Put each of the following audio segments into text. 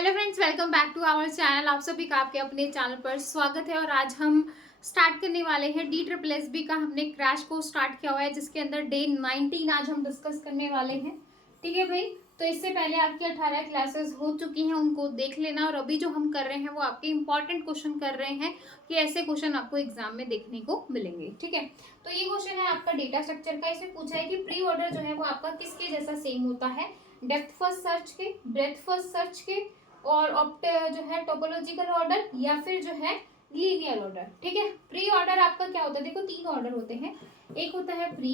Hello friends, welcome back to our channel. आप सभी का आपके अपने चैनल पर स्वागत है। और आज हम स्टार्ट करने वाले हैं DSSB का। हमने क्रैश कोर्स स्टार्ट किया हुआ है जिसके अंदर डे 19 आज हम डिस्कस करने वाले हैं। ठीक है भाई, तो इससे पहले आपकी 18 क्लासेस हो चुकी हैं, उनको देख लेना। और अभी जो हम कर रहे हैं वो आपके इंपॉर्टेंट क्वेश्चन कर रहे हैं कि ऐसे क्वेश्चन आपको एग्जाम में देखने को मिलेंगे। ठीक है, तो ये क्वेश्चन है आपका डेटा स्ट्रक्चर का। इसमें पूछा है कि प्री ऑर्डर जो है वो आपका किसके जैसा सेम होता है, डेप्थ फर्स्ट सर्च के, ब्रेथ फर्स्ट सर्च के, और जो है टोपोलॉजिकल ऑर्डर, या फिर जो है लीनियर ऑर्डर। ठीक है, प्री ऑर्डर आपका क्या होता है, देखो 3 ऑर्डर होते हैं। एक होता है प्री,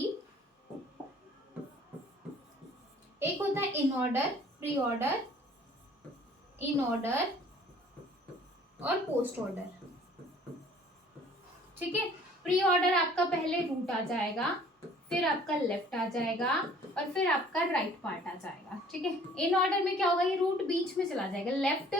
एक होता है in order, pre order, in order और पोस्ट ऑर्डर। ठीक है, प्री ऑर्डर आपका पहले रूट आ जाएगा, फिर आपका लेफ्ट आ जाएगा और फिर आपका राइट पार्ट आ जाएगा। ठीक है, इन ऑर्डर में क्या होगा, ये रूट बीच में चला जाएगा, लेफ्ट,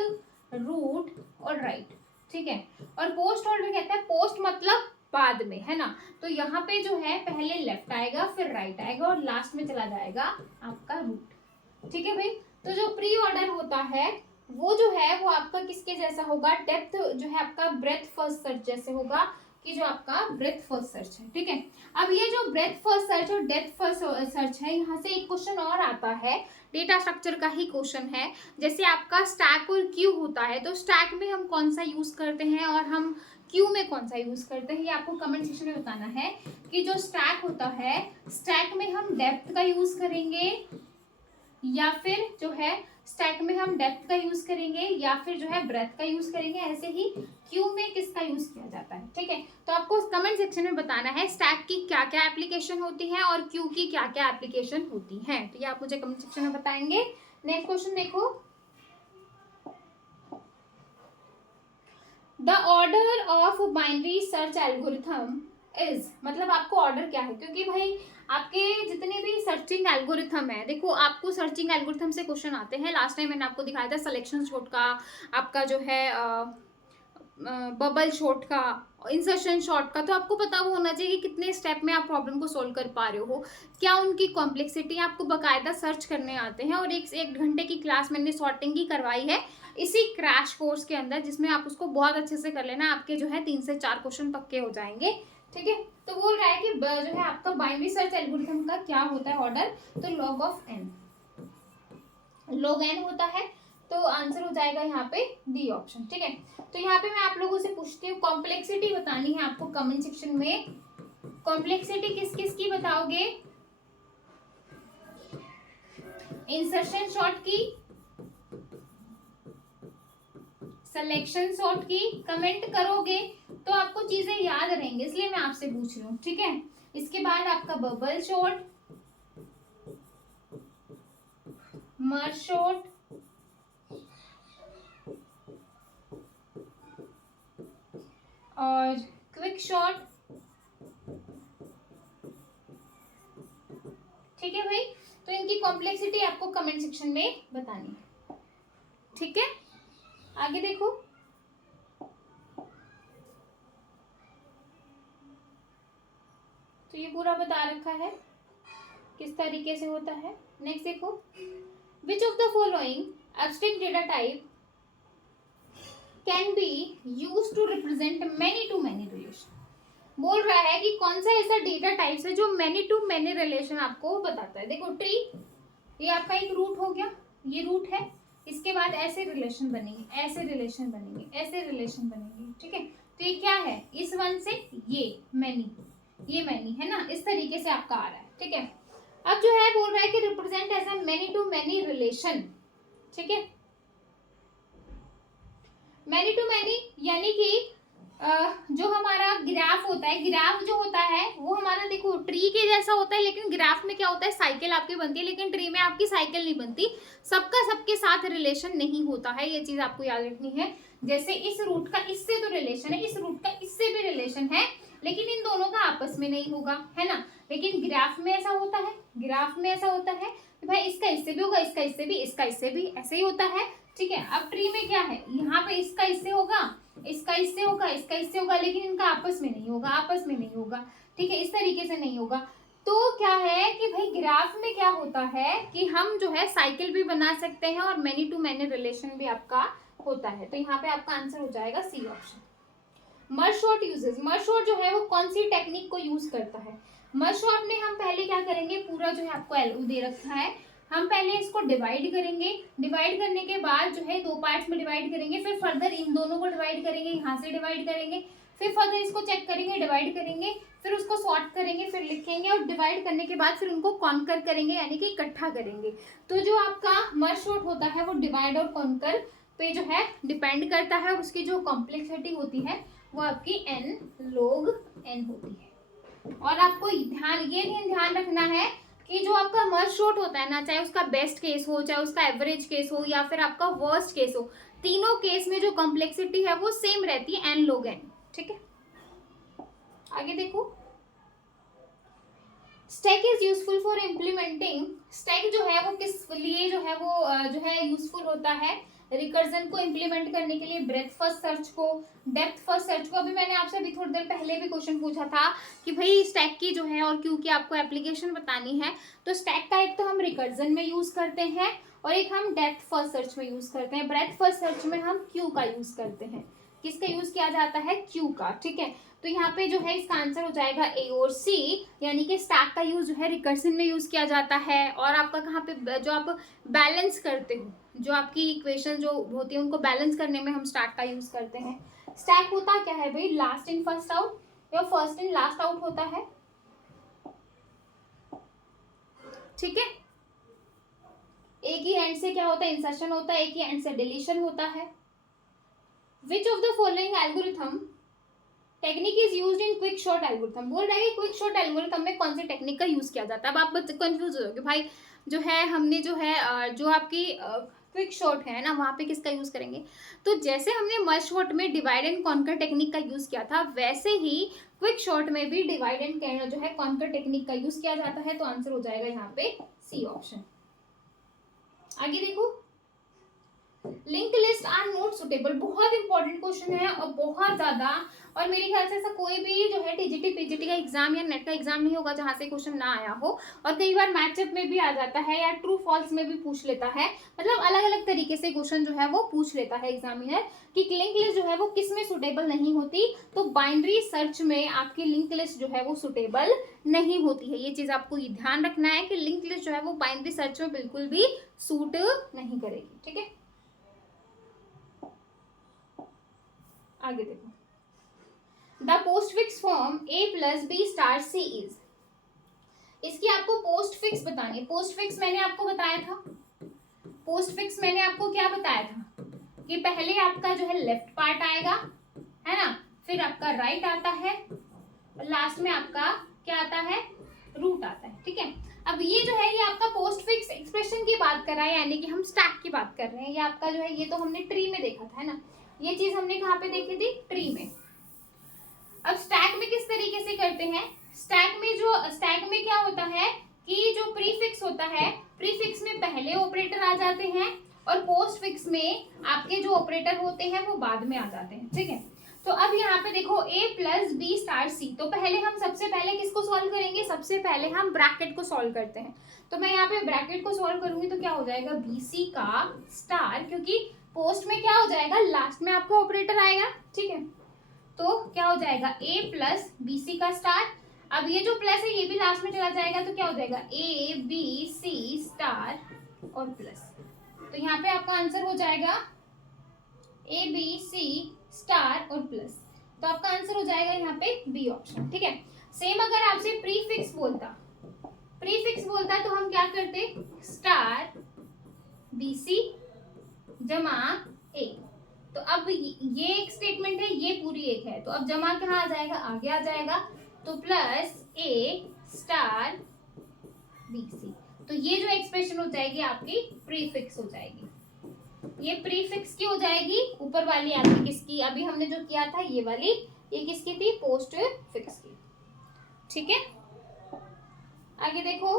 रूट और राइट। ठीक है, और पोस्ट ऑर्डर कहता है, पोस्ट मतलब बाद में, है ना। तो यहाँ पे जो है पहले लेफ्ट आएगा, फिर राइट आएगा और लास्ट में चला जाएगा आपका रूट। ठीक है भाई, तो जो प्री ऑर्डर होता है वो जो है वो आपका किसके जैसा होगा, डेप्थ जो है आपका ब्रेथ फर्स्ट सर्च जैसे होगा, कि जो आपका ब्रेथ फर्स्ट सर्च है। ठीक है, अब ये जो ब्रेथ फर्स्ट सर्च और डेप्थ फर्स्ट सर्च है, यहाँ से एक क्वेश्चन और आता है, डेटा स्ट्रक्चर का ही क्वेश्चन है। जैसे आपका स्टैक और क्यू होता है, तो स्टैक में हम कौन सा यूज करते हैं और हम क्यू में कौन सा यूज करते हैं, ये आपको कमेंट सेक्शन में बताना है। कि जो स्टैक होता है, स्टैक में हम डेप्थ का यूज करेंगे, या फिर जो है स्टैक में हम डेप्थ का यूज करेंगे, या फिर जो है ब्रेथ का यूज करेंगे। ऐसे ही क्यू में किसका यूज किया जाता है। ठीक है, तो आपको कमेंट सेक्शन में बताना है स्टैक की क्या क्या एप्लीकेशन होती है और क्यू की क्या क्या एप्लीकेशन होती है। तो ये आप मुझे कमेंट सेक्शन में बताएंगे। नेक्स्ट क्वेश्चन देखो, the order of binary search algorithm is, मतलब आपको ऑर्डर क्या है, क्योंकि भाई आपके जितने भी सर्चिंग एल्गोरिथम है, देखो आपको सर्चिंग एल्गोरिथम से क्वेश्चन आते हैं। लास्ट टाइम मैंने आपको दिखाया था सिलेक्शन शॉर्ट का, आपका जो है बबल शॉर्ट का, इंसर्शन शॉर्ट का। तो आपको पता होना चाहिए कि कितने स्टेप में आप प्रॉब्लम को सोल्व कर पा रहे हो, क्या उनकी कॉम्प्लेक्सिटी आपको बकायदा सर्च करने आते हैं। और एक घंटे की क्लास मैंने सॉर्टिंग की करवाई है इसी क्रैश कोर्स के अंदर, जिसमें आप उसको बहुत अच्छे से कर लेना, आपके जो है 3 से 4 क्वेश्चन पक्के हो जाएंगे। ठीक है, तो बोल रहा है कि जो है आपका बाइनरी सर्च एल्गोरिथम का क्या होता है ऑर्डर, तो log of n, log n होता है। तो आंसर हो जाएगा यहाँ पे डी ऑप्शन। ठीक है, तो यहाँ पे मैं आप लोगों से पूछती हूँ, कॉम्प्लेक्सिटी बतानी है आपको कमेंट सेक्शन में। कॉम्प्लेक्सिटी किस किस की बताओगे, इंसर्शन शॉर्ट की, सिलेक्शन शॉर्ट की। कमेंट करोगे तो आपको चीजें याद रहेंगी, इसलिए मैं आपसे पूछ रही हूँ। ठीक है, इसके बाद आपका बबल शॉर्ट, मर्ज शॉर्ट, और क्विक शॉट। ठीक है भाई, तो इनकी कॉम्प्लेक्सिटी आपको कमेंट सेक्शन में बतानी है। ठीक है, आगे देखो, तो ये पूरा बता रखा है किस तरीके से होता है। नेक्स्ट देखो, which of the following abstract data type can be use to represent many to many relation. बोल रहा है कि कौन सा ऐसा डेटा टाइप्स है जो मैनी टू मैनी रिलेशन आपको बताता है। देखो ट्री, ये आपका एक रूट हो गया, ये रूट है, इसके बाद ऐसे रिलेशन बनेंगे, ऐसे रिलेशन बनेंगे, ऐसे रिलेशन बनेंगे। ठीक है, तो ये क्या है, इस वन से ये मैनी, ये मैनी है ना, इस तरीके से आपका आ रहा है। ठीक है, अब जो है बोल रहा है कि represent as a many to many relation. ठीक है, मैनी टू मैनी यानी कि जो हमारा ग्राफ होता है, ग्राफ जो होता है वो हमारा देखो ट्री के जैसा होता है, लेकिन ग्राफ में क्या होता है, साइकिल आपकी बनती है, लेकिन ट्री में आपकी साइकिल नहीं बनती, सबका सबके साथ रिलेशन नहीं होता है। ये चीज आपको याद रखनी है। जैसे इस रूट का इससे तो रिलेशन है, इस रूट का इससे भी रिलेशन है, लेकिन इन दोनों का आपस में नहीं होगा, है ना। लेकिन ग्राफ में ऐसा होता है, ग्राफ में ऐसा होता है कि भाई इसका इससे भी होगा, इसका इससे भी, इसका इससे भी, ऐसे ही होता है। ठीक है, अब ट्री में क्या है, यहाँ पे इसका इससे होगा, इसका इससे होगा, इसका इससे होगा, लेकिन इनका आपस में नहीं होगा, आपस में नहीं होगा। ठीक है, इस तरीके से नहीं होगा। तो क्या है कि भाई ग्राफ में क्या होता है कि हम जो है साइकिल भी बना सकते हैं और मैनी टू मैनी रिलेशन भी आपका होता है। तो यहाँ पे आपका आंसर हो जाएगा सी ऑप्शन। मर्ज शॉर्ट यूजेस, मर्ज शॉर्ट जो है वो कौन सी टेक्निक को यूज करता है? मर्ज शॉर्ट में हम पहले क्या करेंगे, पूरा जो है आपको एलओ दे रखा है, हम पहले इसको डिवाइड करेंगे, डिवाइड करने के बाद जो है 2 पार्ट्स में डिवाइड करेंगे, फिर फर्दर इन दोनों को डिवाइड करेंगे, यहाँ से डिवाइड करेंगे, फिर फर्दर इसको चेक करेंगे, डिवाइड करेंगे, फिर उसको सॉर्ट करेंगे, फिर लिखेंगे और डिवाइड करने के बाद फिर उनको कॉन्कर करेंगे, यानी कि इकट्ठा करेंगे। तो जो आपका मर्ज शॉर्ट होता है वो डिवाइड और कॉन्कर पे जो है डिपेंड करता है, और उसकी जो कॉम्प्लेक्सिटी होती है वो आपकी n log n होती है। और आपको ध्यान रखना है कि जो आपका मर्ज शॉर्ट होता है ना, चाहे उसका बेस्ट केस हो, चाहे उसका एवरेज केस हो, या फिर आपका वर्स्ट केस हो, तीनों केस में जो कॉम्प्लेक्सिटी है वो सेम रहती है, n log n। ठीक है, आगे देखो। Stack is useful for implementing, stack जो है वो किस लिए जो है वो जो है यूजफुल होता है? रिकर्जन को इम्प्लीमेंट करने के लिए, ब्रेथ फर्स्ट सर्च को, डेप्थ फर्स्ट सर्च को। अभी मैंने आपसे अभी थोड़ी देर पहले भी क्वेश्चन पूछा था कि भाई स्टैक की जो है और क्यू की आपको एप्लीकेशन बतानी है। तो स्टैक का एक तो हम रिकर्जन में यूज करते हैं और एक हम डेप्थ फर्स्ट सर्च में यूज करते हैं। ब्रेथ फर्स्ट सर्च में हम क्यू का यूज करते हैं। किसका यूज किया जाता है? क्यू का। ठीक है, तो यहाँ पे जो है इसका आंसर हो जाएगा ए और सी, यानी कि स्टैक का यूज जो है रिकर्जन में यूज किया जाता है। और आपका कहाँ पे जो आप बैलेंस करते हो, जो आपकी इक्वेशन जो होती है उनको बैलेंस करने में हम स्टैक का यूज करते हैं। स्टैक होता क्या है भाई? लास्ट इन फर्स्ट आउट या फर्स्ट इन लास्ट आउट होता है। ठीक है, एक ही एंड से क्या होता है? इंसर्शन होता है, एक ही एंड से डिलीशन होता है। विच of the following algorithm technique is used in quick short algorithm? बोल रहा है कि क्विक शॉर्ट एल्गोरिथम में कौन सी टेक्निक का यूज किया जाता है। अब आप कंफ्यूज हो जाओगे भाई, जो है हमने जो है जो आपकी क्विक शॉर्ट है ना, वहाँ पे किसका यूज करेंगे? तो जैसे हमने मर्ज शॉर्ट में डिवाइड एंड कॉन्कर टेक्निक का यूज किया था, वैसे ही क्विक शॉर्ट में भी डिवाइड एंड जो है कॉन्कर टेक्निक का यूज किया जाता है। तो आंसर हो जाएगा यहाँ पे सी ऑप्शन। आगे देखो, link list are not suitable, बहुत इंपॉर्टेंट क्वेश्चन है और बहुत ज्यादा, और मेरे ख्याल से ऐसा कोई भी जो है टीजीटी पीजीटी का एग्जाम या नेट का एग्जाम नहीं होगा जहां से क्वेश्चन ना आया हो। और कई बार मैचअप में भी आ जाता है या ट्रू फॉल्स में भी पूछ लेता है, मतलब अलग अलग तरीके से क्वेश्चन जो है वो पूछ लेता है एग्जामिनर कि लिंक लिस्ट जो है वो किस में सुटेबल नहीं होती। तो बाइनरी सर्च में आपकी लिंक लिस्ट जो है वो सुटेबल नहीं होती है। ये चीज आपको ध्यान रखना है कि लिंक लिस्ट जो है वो बाइनरी सर्च में बिल्कुल भी सूट नहीं करेगी। ठीक है, आगे देखो, the post fix form a plus b star c is, इसकी आपको पोस्ट फिक्स बतानी है। पोस्ट फिक्स मैंने आपको बताया था, पोस्ट फिक्स मैंने आपको क्या बताया था कि पहले आपका जो है लेफ्ट पार्ट आएगा, है ना, फिर आपका राइट आता है, लास्ट में आपका क्या आता है? रूट आता है। ठीक है, अब ये जो है ये आपका पोस्ट फिक्स एक्सप्रेशन की बात कर रहा है, यानी कि हम स्टैक की बात कर रहे हैं। ये आपका जो है ये तो हमने ट्री में देखा था, है ना, ये चीज हमने कहाँ पे देखी थी? ट्री में। अब स्टैक में किस तरीके से करते हैं? स्टैक में क्या होता है कि जो प्रीफिक्स होता है, प्रीफिक्स में पहले ऑपरेटर आ जाते हैं और पोस्ट फिक्स में आपके जो ऑपरेटर होते हैं वो बाद में आ जाते हैं। ठीक है, तो अब यहाँ पे देखो a प्लस बी स्टार सी, तो पहले हम सबसे पहले किसको सॉल्व करेंगे? सबसे पहले हम ब्रैकेट को सॉल्व करते हैं। तो मैं यहाँ पे ब्रैकेट को सॉल्व करूंगी तो क्या हो जाएगा? बी सी का स्टार, क्योंकि पोस्ट में क्या हो जाएगा? लास्ट में आपका ऑपरेटर आएगा। ठीक है, तो क्या हो जाएगा? a प्लस बी सी का स्टार। अब ये जो प्लस है ये भी लास्ट में चला जाएगा, तो क्या हो जाएगा? a b c स्टार और प्लस। तो यहाँ पे आपका आंसर हो जाएगा a b c स्टार और प्लस। तो आपका आंसर हो जाएगा यहाँ पे बी ऑप्शन। ठीक है, सेम अगर आपसे प्रीफिक्स बोलता तो हम क्या करते? स्टार बी सी जमा ए। तो अब ये एक स्टेटमेंट है, ये पूरी एक है, तो अब जमा कहाँ आ जाएगा? आगे आ जाएगा, तो प्लस ए स्टार बी सी। तो ये जो एक्सप्रेशन हो जाएगी आपकी प्रीफिक्स हो जाएगी। ये प्रीफिक्स की हो जाएगी, ऊपर वाली आपकी किसकी? अभी हमने जो किया था ये वाली, ये किसकी थी? पोस्ट फिक्स की। ठीक है, आगे देखो,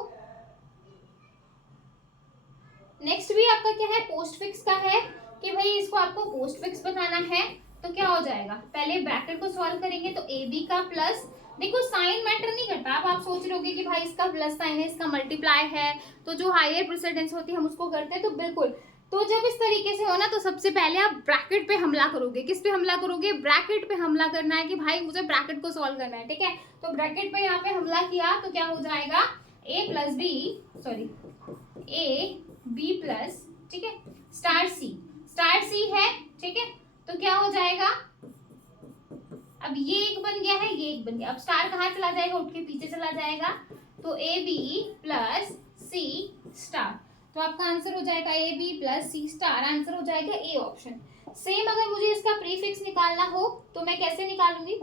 नेक्स्ट भी आपका क्या है? पोस्ट फिक्स का है कि भाई इसको आपको पोस्ट फिक्स बताना है। तो क्या हो जाएगा? पहले ब्रैकेट को सॉल्व करेंगे तो ए बी का प्लस देखो साइन मैटर नहीं करता। अब आप सोच रहे होगे कि भाई इसका प्लस साइन है, इसका मल्टीप्लाई है, तो जो हायर प्रेसिडेंस होती है हम उसको करते हैं, तो बिल्कुल। तो जब इस तरीके से हो ना, तो सबसे पहले आप ब्रैकेट पे हमला करोगे। किस पे हमला करोगे? ब्रैकेट पे हमला करना है कि भाई मुझे ब्रैकेट को सॉल्व करना है, ठीक है। तो ब्रैकेट पे यहाँ पे हमला किया तो क्या हो जाएगा? A plus B, sorry A B plus, ठीक है, स्टार सी है, ठीक है। तो क्या हो जाएगा? अब ये एक बन गया है, ये एक बन गया। अब स्टार कहाँ चला जाएगा? उठ के पीछे चला जाएगा। तो a B plus c star, तो आपका आंसर हो जाएगा a B plus c star, answer हो जाएगा ए ऑप्शन। सेम अगर मुझे इसका प्रीफिक्स निकालना हो तो मैं कैसे निकालूंगी?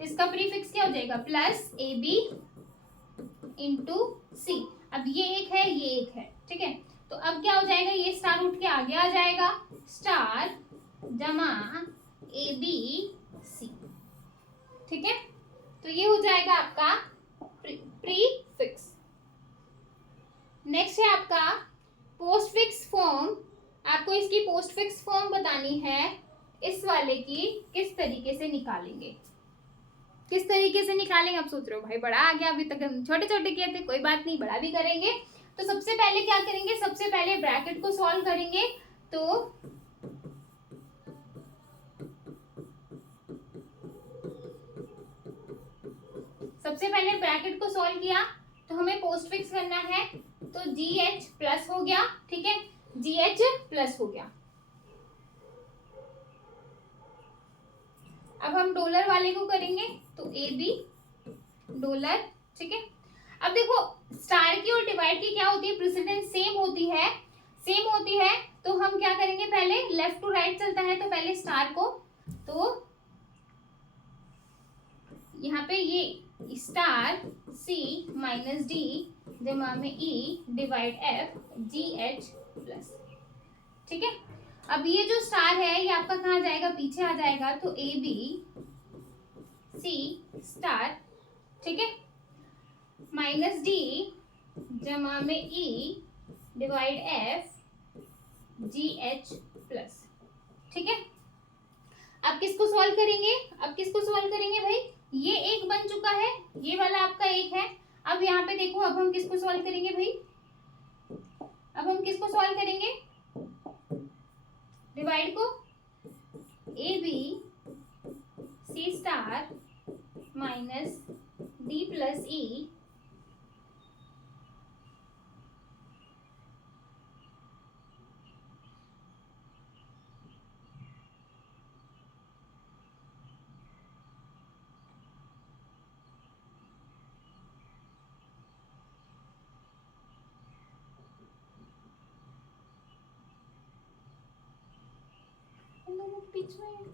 इसका प्रीफिक्स क्या हो जाएगा? प्लस ए बी इंटू सी। अब ये एक है, ये एक है, ठीक है। तो अब क्या हो जाएगा? ये स्टार उठ के आगे आ जाएगा, स्टार जमा ए बी सी, ठीक है। तो ये हो जाएगा आपका प्रीफिक्स। नेक्स्ट है आपका पोस्टफिक्स फॉर्म। आपको इसकी पोस्टफिक्स फॉर्म बतानी है। इस वाले की किस तरीके से निकालेंगे? किस तरीके से निकालेंगे? आप सोच रहे हो भाई बड़ा आ गया, अभी तक हम छोटे छोटे किए थे, कोई बात नहीं, बड़ा भी करेंगे। तो सबसे पहले क्या करेंगे? सबसे पहले ब्रैकेट को सॉल्व करेंगे। तो सबसे पहले ब्रैकेट को सॉल्व किया तो हमें पोस्टफिक्स करना है, तो जी एच प्लस हो गया, ठीक है, जी एच प्लस हो गया। अब हम डॉलर वाले को करेंगे, तो ए बी डॉलर, ठीक है। अब देखो स्टार की और डिवाइड की क्या होती है? प्रेसिडेंस सेम होती है, सेम होती है। तो हम क्या करेंगे? पहले लेफ्ट टू राइट चलता है, तो पहले स्टार को, तो यहाँ पे ये स्टार सी माइनस डी जमा में ई divide F G H plus, ठीक है। अब ये जो स्टार है ये आपका कहाँ जाएगा? पीछे आ जाएगा, तो ए बी सी स्टार, ठीक है, माइनस डी जमा में ई divide F G H plus, ठीक है। अब किसको सॉल्व करेंगे? अब किसको सॉल्व करेंगे भाई? ये एक बन चुका है, ये वाला आपका एक है। अब यहाँ पे देखो, अब हम किसको सॉल्व करेंगे भाई? अब हम किसको सॉल्व करेंगे? डिवाइड को, A B C star minus D plus E बीच में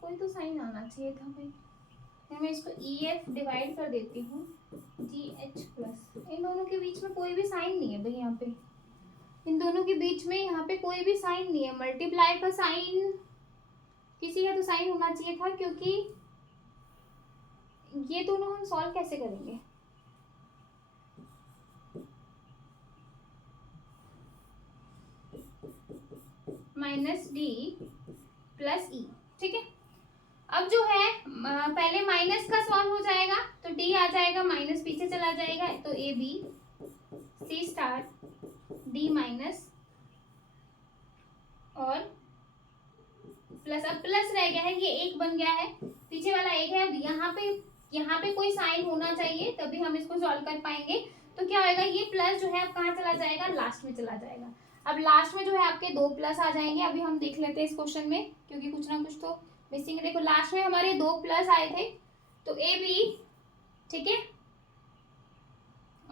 कोई तो साइन आना चाहिए था भाई। मैं इसको ई एफ डिवाइड कर देती हूँ, जी एच प्लस। इन दोनों के बीच में कोई भी साइन नहीं है भाई, यहाँ पे इन दोनों के बीच में यहाँ पे कोई भी साइन नहीं है। मल्टीप्लाई का साइन किसी का तो साइन होना चाहिए था, क्योंकि ये दोनों हम सॉल्व कैसे करेंगे? माइनस डी प्लस ई, ठीक है। अब जो है पहले माइनस का सॉल्व हो जाएगा, तो डी आ जाएगा, माइनस पीछे चला जाएगा, तो a B C star d minus और प्लस। अब प्लस रह गया है, ये एक बन गया है, पीछे वाला एक है। अब यहाँ पे कोई साइन होना चाहिए, तभी हम इसको सॉल्व कर पाएंगे। तो क्या होगा? ये प्लस जो है अब कहाँ चला जाएगा? लास्ट में चला जाएगा। अब लास्ट में जो है आपके दो प्लस आ जाएंगे। अभी हम देख लेते हैं इस क्वेश्चन में, क्योंकि कुछ ना कुछ तो मिसिंग है। देखो लास्ट में हमारे दो प्लस आए थे, तो ए बी, ठीक है,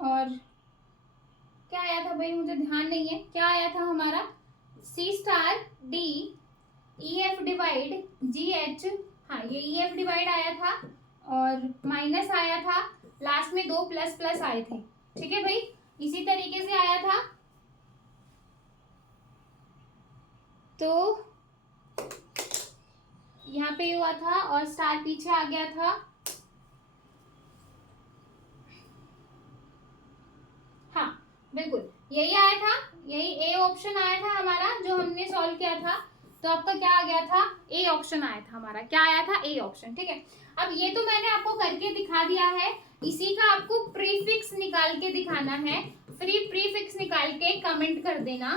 और क्या आया था भाई? मुझे ध्यान नहीं है क्या आया था हमारा। C star D E F divide G H, हाँ ये ई एफ डिवाइड आया था, और माइनस आया था, लास्ट में दो प्लस प्लस आए थे, ठीक है भाई। इसी तरीके से आया था, तो यहाँ पे हुआ था और स्टार पीछे आ गया था। हाँ बिल्कुल यही आया था, यही ए ऑप्शन आया था हमारा जो हमने सॉल्व किया था। तो आपका क्या आ गया था, ए ऑप्शन आया था हमारा, क्या आया था, ए ऑप्शन। ठीक है, अब ये तो मैंने आपको करके दिखा दिया है, इसी का आपको प्रीफिक्स निकाल के दिखाना है। प्रीफिक्स निकाल के कमेंट कर देना,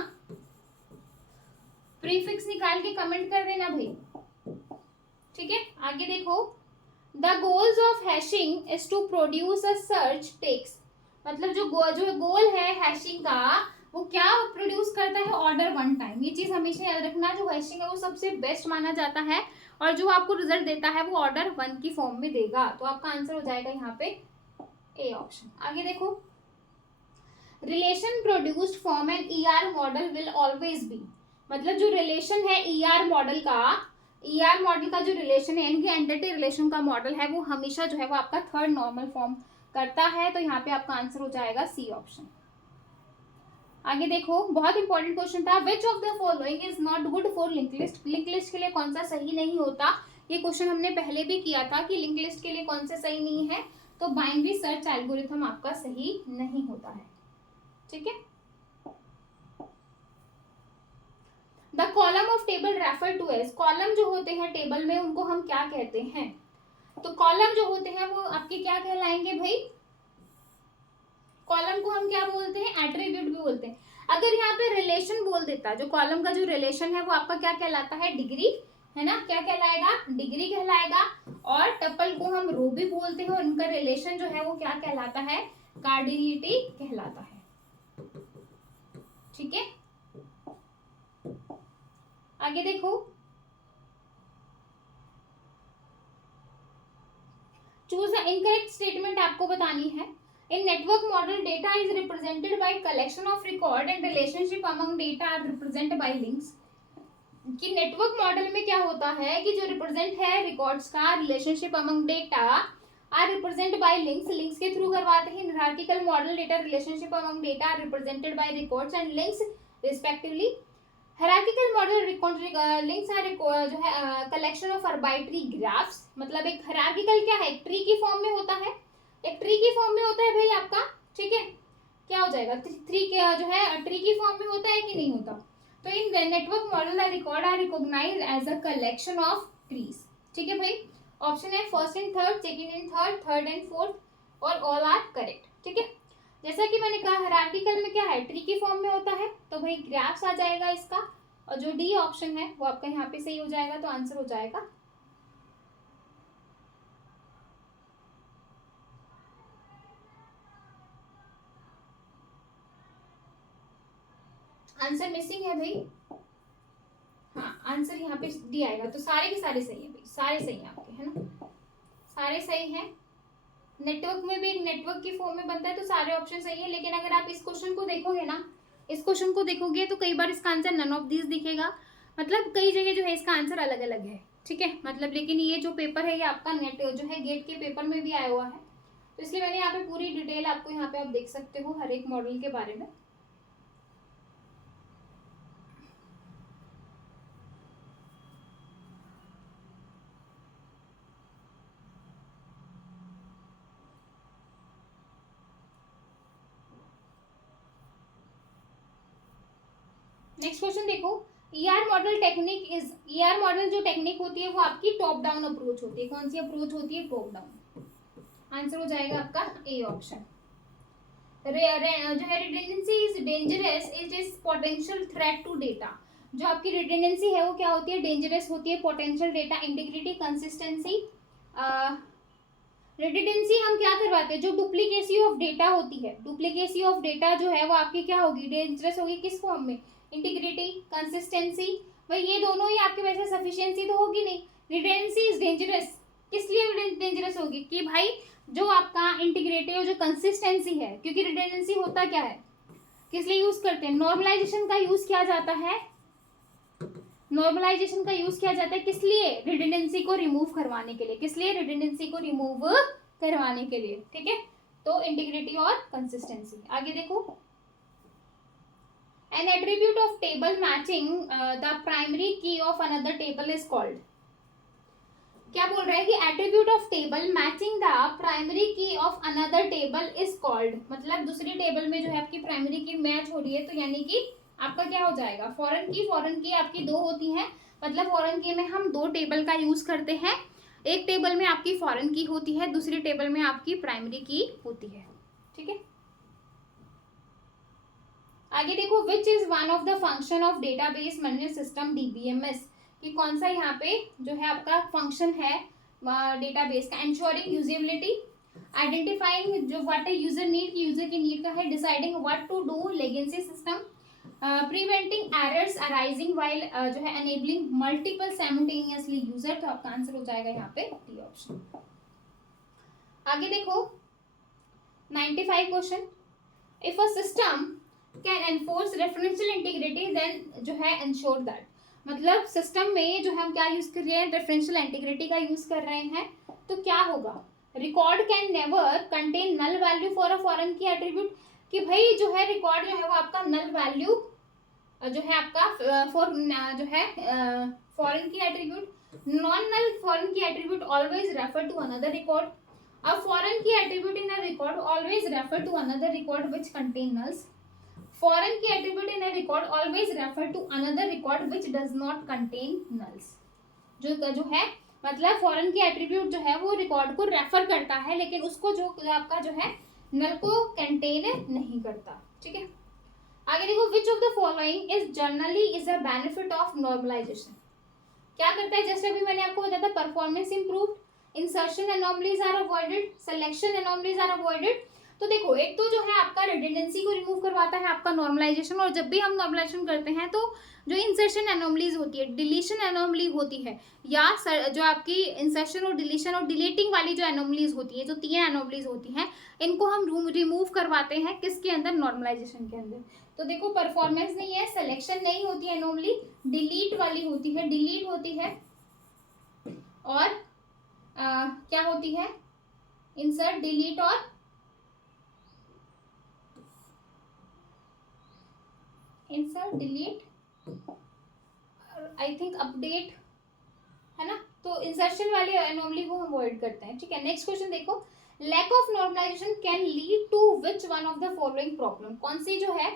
प्रीफिक्स निकाल के कमेंट कर देना भाई। ठीक है, आगे देखो, the goals of hashing is to produce a search text, मतलब जो गोल है हैशिंग का, वो क्या प्रोड्यूस करता है, ऑर्डर वन टाइम। ये चीज हमेशा याद रखना, जो हैशिंग है वो सबसे बेस्ट माना जाता है और जो आपको रिजल्ट देता है वो ऑर्डर वन की फॉर्म में देगा। तो आपका आंसर हो जाएगा यहाँ पे ए ऑप्शन। आगे देखो, relation produced from an ER model will always be, मतलब जो रिलेशन है ईआर मॉडल का जो रिलेशन है, यानी कि एंटिटी रिलेशन का मॉडल है, वो हमेशा जो है वो आपका थर्ड नॉर्मल फॉर्म करता है। तो यहाँ पे आपका आंसर हो जाएगा सी ऑप्शन। आगे देखो, बहुत इंपॉर्टेंट क्वेश्चन था, विच of the following is not good for link list, link list के लिए कौन सा सही नहीं होता। ये क्वेश्चन हमने पहले भी किया था कि लिंक लिस्ट के लिए कौन सा सही नहीं है, तो बाइनरी सर्च एल्गोरिथम आपका सही नहीं होता है। ठीक है, the column of table refer to as, column जो होते हैं टेबल में उनको हम क्या कहते हैं, तो कॉलम जो होते हैं वो आपके क्या कहलाएंगे भाई, कॉलम को हम क्या बोलते हैं, एट्रीब्यूट भी बोलते हैं। अगर यहाँ पे रिलेशन बोल देता, जो कॉलम का जो रिलेशन है वो आपका क्या कहलाता है, डिग्री, है ना, क्या कहलाएगा, डिग्री कहलाएगा। और टपल को हम रो भी बोलते हैं और उनका रिलेशन जो है वो क्या कहलाता है, कार्डिनिटी कहलाता है। ठीक है, आगे देखो, चूज द इनकरेक्ट स्टेटमेंट आपको बतानी है। In network model, data is represented by collection of record and relationship among data are represented by links. कि नेटवर्क मॉडल में क्या होता है कि जो रिप्रेजेंट है रिकॉर्ड्स का, relationship among data are represent by links, links के थ्रू करवाते हैं। Hierarchical model, data relationship among data are represented by records and links respectively. Hierarchical model links are जो है कलेक्शन ऑफ आर्बिट्ररी ग्राफ्स, मतलब एक hierarchical क्या है, tree की फॉर्म में होता है, एक ट्री की फॉर्म में होता है भाई आपका। ठीक है, क्या हो जाएगा, ट्री के जो है ट्री की फॉर्म में होता है कि नहीं होता। तो in network model the record are recognized as a collection of trees. ठीक है भाई, ऑप्शन है first and third, second and third, third and fourth, और ऑल आर करेक्ट। ठीक है, जैसा कि मैंने कहा हायरार्किकल में क्या है, ट्री की फॉर्म में होता है, तो भाई ग्राफ्स आ जाएगा इसका, और जो डी ऑप्शन है वो आपका यहाँ पे सही हो जाएगा। तो आंसर हो जाएगा आंसर मिसिंग है भाई, हाँ आंसर यहाँ पे डी आएगा। तो सारे के सारे सही है भाई, सारे सही है आपके, है ना, सारे सही हैं। नेटवर्क में भी नेटवर्क की फॉर्म में बनता है तो सारे ऑप्शन सही है। लेकिन अगर आप इस क्वेश्चन को देखोगे ना, इस क्वेश्चन को देखोगे तो कई बार इसका आंसर नन ऑफ दिस दिखेगा, मतलब कई जगह जो है इसका आंसर अलग अलग है। ठीक है, मतलब लेकिन ये जो पेपर है ये आपका नेट जो है गेट के पेपर में भी आया हुआ है, तो इसलिए मैंने यहाँ पे पूरी डिटेल आपको यहाँ पे आप देख सकते हो हर एक मॉडल के बारे में। नेक्स्ट क्वेश्चन देखो, ER model technique is, ER model जो टेक्निक होती है वो आपकी टॉप डाउन अप्रोच होती है। कौन सी अप्रोच होती है, टॉप डाउन। आंसर हो जाएगा आपका ए ऑप्शन। जो है redundancy is dangerous, it is potential threat to data. जो आपकी रिडंडेंसी है वो क्या होती है, डेंजरस होती है, potential data, integrity, consistency. Redundancy हम क्या करवाते हैं, जो डुप्लीकेसी ऑफ डेटा होती है, डुप्लीकेसी ऑफ डेटा जो है वो आपकी क्या होगी, डेंजरस होगी। किस फॉर्म में, इंटीग्रिटी, कंसिस्टेंसी, भाई ये दोनों ही आपके वैसे सफिशिएंसी तो होगी नहीं। रिडंडेंसी इज डेंजरस, किस लिए डेंजरस होगी कि भाई जो आपका इंटीग्रिटी और जो कंसिस्टेंसी है, क्योंकि रिडंडेंसी होता क्या है, किस लिए यूज करते हैं, नॉर्मलाइजेशन का यूज किया जाता है, नॉर्मलाइजेशन का यूज किया जाता है किस लिए, रिडंडेंसी को रिमूव करवाने के लिए, किस लिए, रिडंडेंसी को रिमूव करवाने के लिए। ठीक है, तो इंटीग्रिटी और कंसिस्टेंसी। आगे देखो, an attribute of table matching the primary key of another table is called, क्या बोल रहा है कि attribute of table matching the primary key of another table is called, मतलब दूसरी टेबल में जो है आपकी प्राइमरी की मैच हो रही है तो यानी कि आपका क्या हो जाएगा, फॉरेन की आपकी दो होती हैं, मतलब फॉरेन की में हम दो टेबल का यूज करते हैं। एक टेबल में आपकी फॉरेन की होती है, दूसरी टेबल में आपकी प्राइमरी की होती है, ठीक है। आगे देखो, which is one of the function of database management system DBMS, कि कौन सा यहाँ पे जो है आपका फंक्शन है डेटाबेस का। एंश्योरिंग यूजेबिलिटी, आइडेंटिफाइंग जो व्हाट ए यूजर नीड, की यूजर की नीड का है, deciding what to do legacy system, preventing errors arising while जो है एनेबलिंग मल्टीपल साइमल्टेनियसली यूजर। तो आपका आंसर हो जाएगा यहाँ पे डी ऑप्शन। आगे देखो 95 question, if a system can enforce referential integrity then जो है इंश्योर दैट, मतलब सिस्टम में जो हम क्या यूज कर रहे हैं, रेफरेंशियल इंटीग्रिटी का यूज कर रहे हैं, तो क्या होगा, record can never contain null value for a foreign key attribute, कि भाई जो है रिकॉर्ड जो है वो आपका नल वैल्यू जो है आपका फॉर जो है foreign key attribute, non null foreign key attribute always refer to another record, a foreign key attribute in a record always refer to another record which contain nulls, foreign key attribute in a record always refer to another record which does not contain nulls। जो है मतलब foreign key attribute जो है वो record को refer करता है, लेकिन उसको जो आपका जो है नल को कंटेन नहीं करता, ठीक है। आगे देखो, which of the following is generally is a benefit of normalization, क्या करता है, जैसे अभी मैंने आपको बताया था, performance improve, insertion anomalies are avoided, selection anomalies are avoided. तो देखो, एक तो जो है आपका रिडंडेंसी को रिमूव करवाता है आपका नॉर्मलाइजेशन, और जब भी हम नॉर्मलाइजेशन करते हैं तो जो इंसर्शन एनोमलीज होती है, डिलीशन एनोमली होती है, या जो आपकी इंसर्शन और डिलीशन और डिलीटिंग वाली जो एनोमलीज होती है, जो 3 एनोमलीज होती हैं, इनको हम रिमूव करवाते हैं किसके अंदर, नॉर्मलाइजेशन के अंदर। तो देखो, परफॉर्मेंस नहीं है, सिलेक्शन नहीं होती है एनोमली, डिलीट वाली होती है, डिलीट होती है, और क्या होती है, इंसर्ट, डिलीट और insert, delete, I think update, है ना। तो इंसर्शन वाली एनोमली को हम अवॉइड करते हैं, ठीक है। नेक्स्ट क्वेश्चन देखो, lack of normalization can lead to which one of the following problem, कौन सी जो है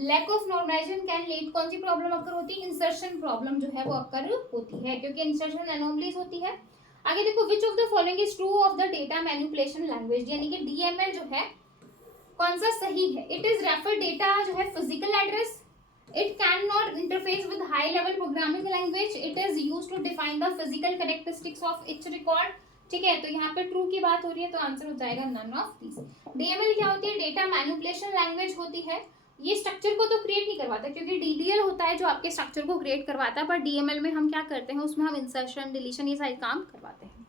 lack of normalization can lead, कौन सी प्रॉब्लम अकर होती है, इंसर्शन प्रॉब्लम जो है वो अकर होती है, क्योंकि इंसर्शन एनोमलीज होती है। आगे देखो, which of the following is true of the data manipulation language, यानी कि DML जो है कौन सा सही है, इट इज रेफर डेटा जो है physical address, it can not interface with high level programming language, it is used to define the physical characteristics of each record, ठीक है। तो यहाँ पे ट्रू की बात हो रही है, तो आंसर हो जाएगा नन ऑफ दिस। DML क्या होती है, डेटा मैनिपुलेशन लैंग्वेज होती है, ये स्ट्रक्चर को तो क्रिएट नहीं करवाता, क्योंकि DDL होता है जो आपके स्ट्रक्चर को क्रिएट करवाता है, पर DML में हम क्या करते हैं, उसमें हम इंसर्शन, डिलीशन, ये सारे काम करवाते हैं।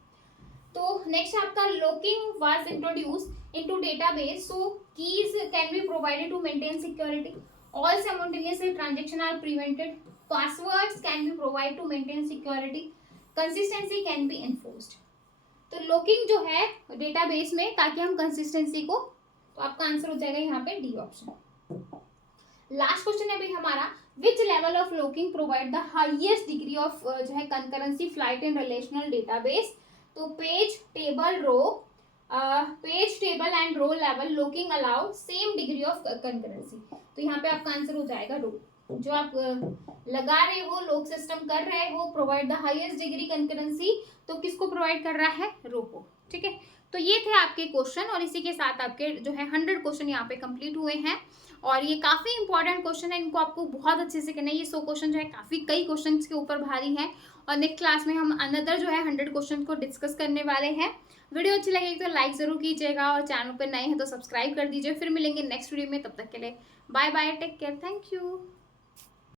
तो नेक्स्ट आपका locking was introduced into database, so keys can be provided to maintain security, all simultaneous transaction are prevented, passwords can be provide to maintain security, consistency can be enforced. तो locking जो है database में, ताकि हम consistency को, तो आपका answer हो जाएगा यहाँ पे डी ऑप्शन। लास्ट क्वेश्चन है भाई हमारा, which level of locking provide the highest degree of जो है concurrency flight in relational database. तो page table and row level locking allow same degree of concurrency. तो यहाँ पे आपका आंसर हो जाएगा रो, जो आप लगा रहे हो, लॉक सिस्टम कर रहे हो, provide the highest degree concurrency, तो किसको प्रोवाइड कर रहा है, रो को, ठीक है। तो ये थे आपके क्वेश्चन, और इसी के साथ आपके जो है 100 क्वेश्चन यहाँ पे कंप्लीट हुए हैं, और ये काफ़ी इंपॉर्टेंट क्वेश्चन है, इनको आपको बहुत अच्छे से करना है। ये 100 क्वेश्चन जो है काफ़ी कई क्वेश्चन के ऊपर भारी हैं, और नेक्स्ट क्लास में हम अनदर जो है 100 क्वेश्चन को डिस्कस करने वाले हैं। वीडियो अच्छी लगेगी तो लाइक ज़रूर कीजिएगा, और चैनल पर नए हैं तो सब्सक्राइब कर दीजिए। फिर मिलेंगे नेक्स्ट वीडियो में, तब तक के लिए bye bye, take care, thank you.